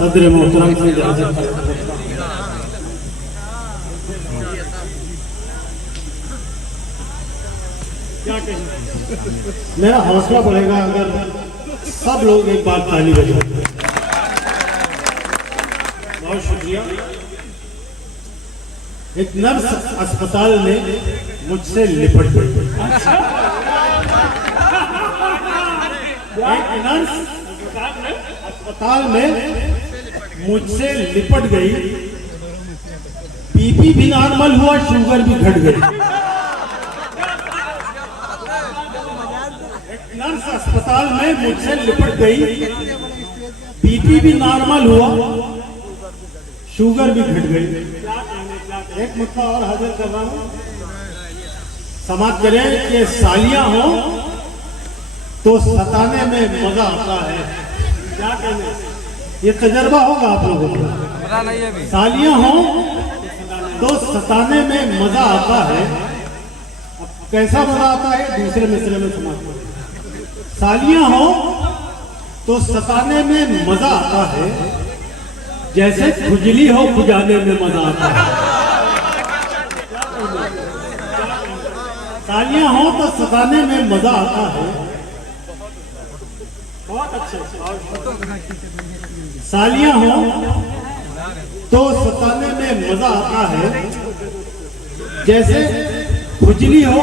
सदर मोहतरम से मेरा हौसला बढ़ेगा अगर सब लोग एक बार ताली बजाएं। बहुत शुक्रिया। एक नर्स अस्पताल में मुझसे लिपट गई। एक नर्स अस्पताल में मुझसे लिपट गई, बीपी भी नॉर्मल हुआ, शुगर भी घट गई। एक नर्स अस्पताल में मुझसे लिपट गई, बीपी भी नॉर्मल हुआ, शुगर भी घट गई। एक मुद्दा और हाजिर कर रहा हूं, समाज करें कि सालियां हो तो सताने में मजा आता है। क्या कहने, ये तजर्बा होगा आप लोगों को। सालियां हो तो सताने में मजा आता है। कैसा मजा आता है दूसरे मिसरे में समाज। सालियां हो तो सताने में मजा आता है, जैसे खुजली हो खुजाने में मजा आता है। सालियां हो तो सताने में मजा आता है। बहुत अच्छे। सालियां हो तो सताने में मजा आता है, जैसे खुजली हो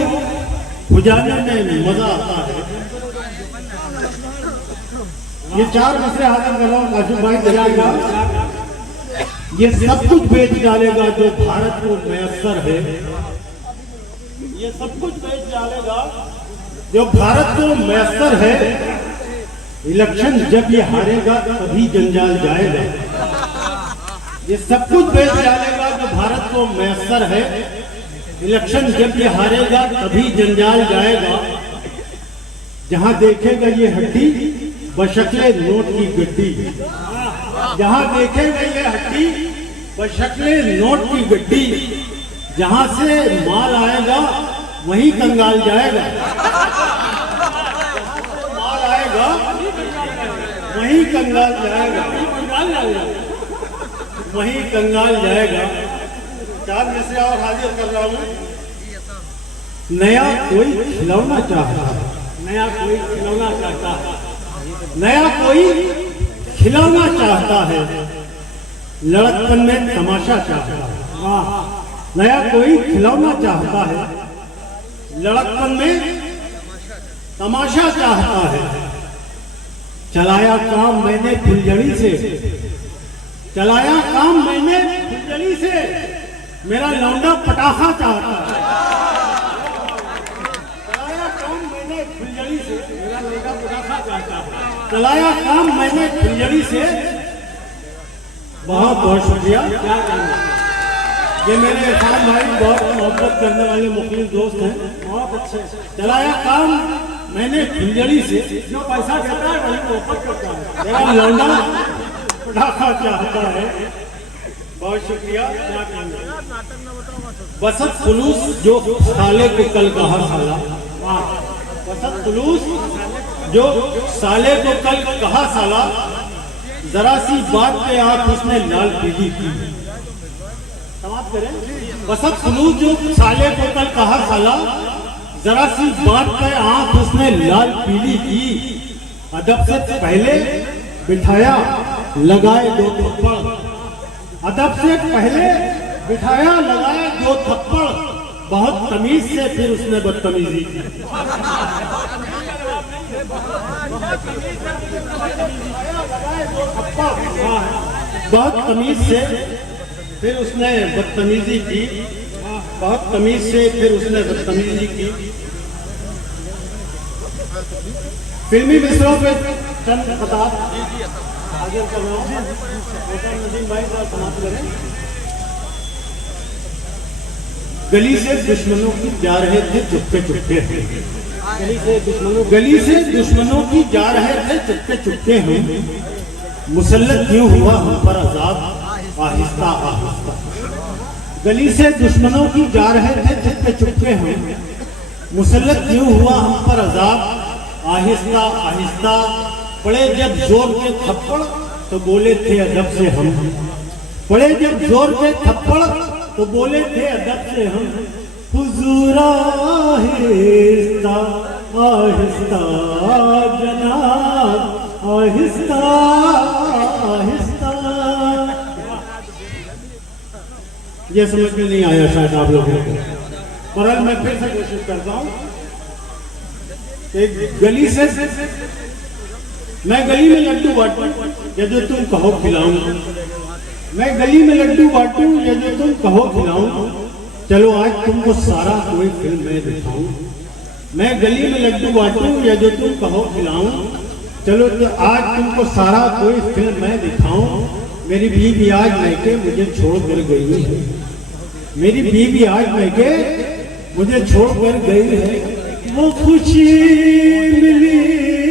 खुजाने में मजा आता है। ये चार मसले हाजिर कर रहा हूं, काशिफ भाई दरियागा। ये सब कुछ बेच डालेगा जो भारत को मैसर है। ये सब कुछ बेच डालेगा जो भारत को मैसर है। इलेक्शन जब ये हारेगा तभी जंजाल जाएगा। ये सब कुछ बेच डालेगा जो भारत को मैसर है। इलेक्शन जब ये हारेगा तभी जंजाल जाएगा। जहां देखेगा ये हड्डी बशक्ले नोट की गड्डी। जहां देखेगा ये हड्डी बशक्ले नोट की गड्डी। जहां से माल आएगा वहीं कंगाल जाएगा। माल आएगा वहीं कंगाल जाएगा। वहीं कंगाल जाएगा। चार मिसरे और हाजिर कर रहा हूं। नया कोई खिलौना चाहता है। नया कोई खिलौना चाहता है। नया कोई खिलौना चाहता है, लड़कपन में तमाशा चाहता है। वाह। नया कोई खिलौना चाहता है, लड़कपन में तमाशा चाहता है। चलाया काम मैंने फुलझड़ी से, चलाया काम मैंने फुलझड़ी से, मेरा लौंडा पटाखा चाहता है। चलाया काम मैंने फुलझड़ी से, मेरा लौंडा पटाखा चाहता है। चलाया काम मैंने फुलझड़ी से। बहुत बहुत शुक्रिया। क्या कहना, ये मेरे एहसान भाई बहुत मोहब्बत करने वाले मुखलिस दोस्त हैं। बहुत अच्छे। चलाया काम मैंने फुलझड़ी से, जो पैसा देता है वही मोहब्बत करता है। मेरा लौंडा पटाखा चाहता है। बहुत शुक्रिया। क्या कहना, बसत खुलूस जो साले को कल कहा साला। बसत खुलूस जो साले को कल कहा साला, जरा सी बात पे आप उसने लाल पीली की। समाप्त करें। बसत खुलूस जो साले को कल कहा साला, जरा सी बात पे आंख उसने लाल पीली की। अदब से पहले बिठाया लगाए दो थप्पड़। अदब से पहले बिठाया लगाए दो थप्पड़। बहुत तमीज से फिर उसने बदतमीजी की। बहुत तमीज से फिर उसने बदतमीजी की। बहुत तमीज से फिर उसने बदतमीजी की। फिल्मी मिसरों पे चंद खताब हाजिर कर रहा हूं। नदीम भाई साहब समाप्त करें। गली से दुश्मनों की जा रहे थे चुपके चुपके। गली से दुश्मनों की जा रहे थे चुपके चुपके हम। मुसल्लत क्यों हुआ हम पर अज़ाब आहिस्ता आहिस्ता। गली से दुश्मनों की जा रहे थे चुपके चुपके हम। मुसल्लत क्यों हुआ हम पर अज़ाब आहिस्ता आहिस्ता। पड़े जब जोर के थप्पड़ तो बोले थे अदब से हम, पड़े जब जोर पे थप्पड़ तो बोले थे अदब से हम, हुजूर आहिस्ता आहिस्ता जनाब आहिस्ता आहिस्ता। ये समझ में नहीं आया शायद आप लोगों को, पर मैं फिर से कोशिश करता हूं। एक गली से मैं गली में लड्डू बांटूं या जो तुम कहो खिलाऊं, मैं गली में लड्डू बांटूं या जो तुम कहो खिलाऊं, चलो आज तुमको सारा कोई फिल्म मैं दिखाऊं। मैं गली में लड्डू बांटूं या जो तुम कहो खिलाऊं, चलो तो आज तुमको सारा कोई फिल्म मैं दिखाऊं। मेरी बीवी आज मैके मुझे छोड़ कर गई है, मेरी बीवी आज मैके मुझे छोड़ कर गई है। वो खुशी मिली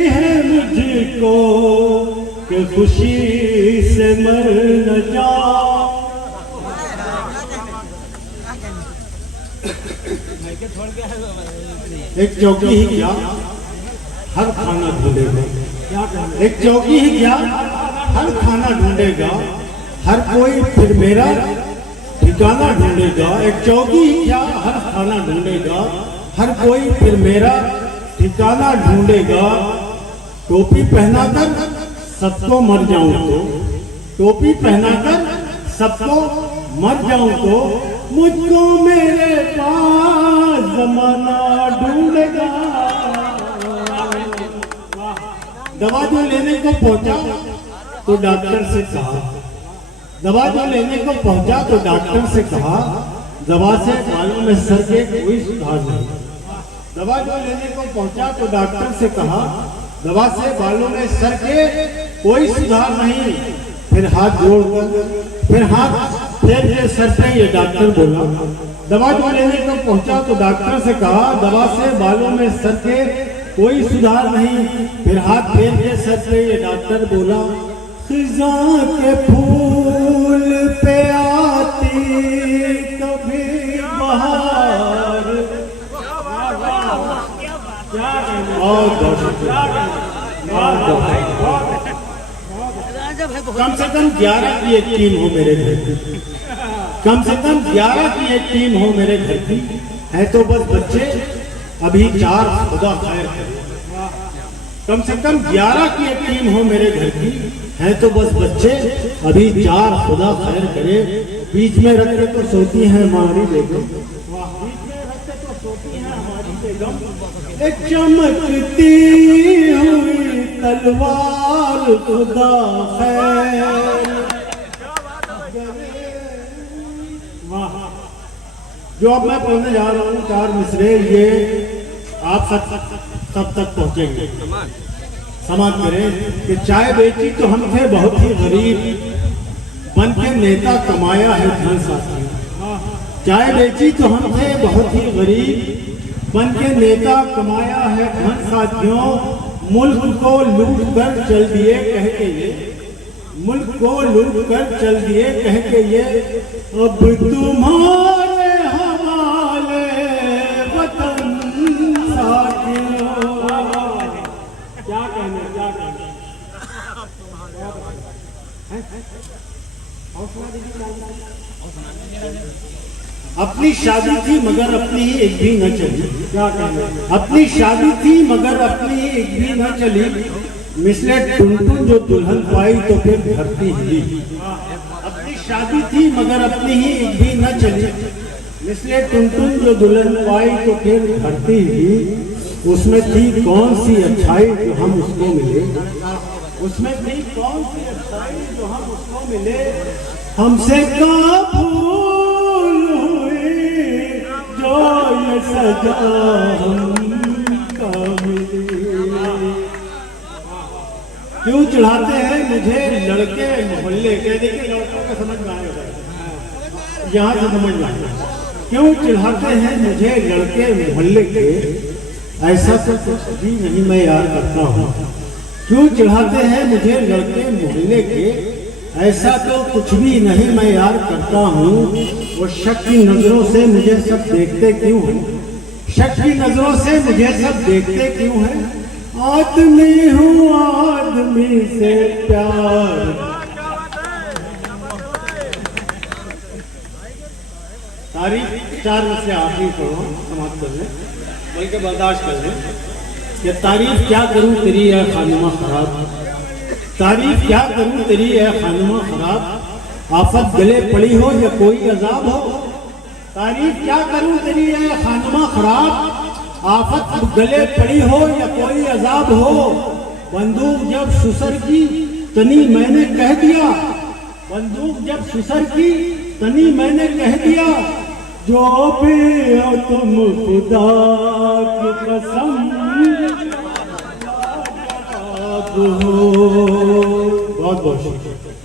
है मुझको कि खुशी से मर न जाऊं। एक चौकी ही क्या हर खाना ढूंढेगा, एक चौकी ही क्या हर खाना ढूंढेगा, हर कोई फिर मेरा ठिकाना ढूंढेगा। एक चौकी ही क्या हर खाना ढूंढेगा, हर कोई फिर मेरा ठिकाना ढूंढेगा। टोपी पहनाकर सबको मर जाऊं तो, टोपी पहनाकर सबको मर जाऊं तो, मुझको मेरे पास जमाना ढूंढेगा। दवा जो लेने को पहुंचा तो डॉक्टर से कहा, दवा जो लेने को पहुंचा तो डॉक्टर से कहा, दवा से बालों में सर के कोई सुधार नहीं। दवा जो लेने को पहुंचा तो डॉक्टर से कहा, दवा से बालों में सर के कोई सुधार नहीं। फिर हाथ जोड़कर फिर हाथ फेर के सर पे ये डॉक्टर बोला, दवा जो लेने को पहुंचा तो डॉक्टर से कहा, दवा से बालों में सर के कोई सुधार नहीं। फिर हाथ फेर के सर पे ये डॉक्टर बोला, खिज़ां के फूल पे आती कभी बहार। कम से कम 11 की एक टीम हो मेरे घर की, कम से कम 11 की एक टीम हो मेरे घर की, है तो बस बच्चे अभी 4 खुदा खैर करे। कम से कम 11 की एक टीम हो मेरे घर की, है तो बस बच्चे अभी 4 खुदा खैर करे। बीच में रख के तो सोती है हमारी बेगम, बीच में रख के तो सोती है हमारी बेगम। एक चमकती हुई तलवार खुदा खैर। वाह, जो अब मैं पढ़ने जा रहा हूँ 4 मिसरे, ये आप सब तक पहुँचेंगे। समाज करें कि चाय बेची तो हम थे बहुत ही गरीब, बन के नेता कमाया है धन साथियों। चाय बेची तो हम थे बहुत ही गरीब, बन के नेता कमाया है धन साथियों। मुल्क को लूट कर चल दिए कह के ये, मुल्क को लूट कर चल दिए कह के ये, अब तुम्हारे हवाले वतन साथियों। क्या कहना, क्या कहना, अपनी शादी थी मगर अपनी ही एक भी न चली। क्या कहना, अपनी शादी थी मगर अपनी ही एक भी न चली, मिसले टुनटुन जो दुल्हन पाई तो फिर धरती हिली। अपनी शादी थी मगर अपनी ही एक भी न चली, मिसले टुनटुन जो दुल्हन पाई तो फिर धरती हिली। उसमें थी कौन सी अच्छाई जो हम उसको मिले, उसमें थी कौन सी अच्छाई जो हम उसको मिले। हमसे कहाँ भूल हुई जो ये सजा हमको मिली। क्यों चढ़ाते हैं मुझे लड़के मोहल्ले के, देखिए लड़कों का समझ में आएगा, यहाँ से समझ में आएगा। क्यों चढ़ाते हैं मुझे लड़के मोहल्ले के, ऐसा तो कुछ भी नहीं मैं यार करता हूँ। क्यों चढ़ाते हैं मुझे लड़के मोहल्ले के, ऐसा तो कुछ भी नहीं मैं यार करता हूँ। वो शक की नजरों से मुझे सब देखते क्यों हैं, शक की नजरों से मुझे सब देखते क्यों हैं। आदमी हूँ आदमी से प्यार। तारीफ 4 में से आखिरी पढ़ो, समाप्त कर ले, बल्कि बर्दाश्त कर ले। ये तारीफ क्या करूं तेरी है खानुमा खराब, तारीफ क्या करूं तेरी है खानुमा खराब। आफत गले पड़ी हो या कोई अजाब हो, तारीफ क्या करूं तेरी है खानुमा खराब। आफत गले पड़ी हो या कोई अजाब हो, बंदूक जब सुसर की तनी मैंने कह दिया, बंदूक जब सुसर की तनी मैंने कह दिया, जो भी हो तुम खुदा की कसम हो। बहुत बहुत शुक्रिया।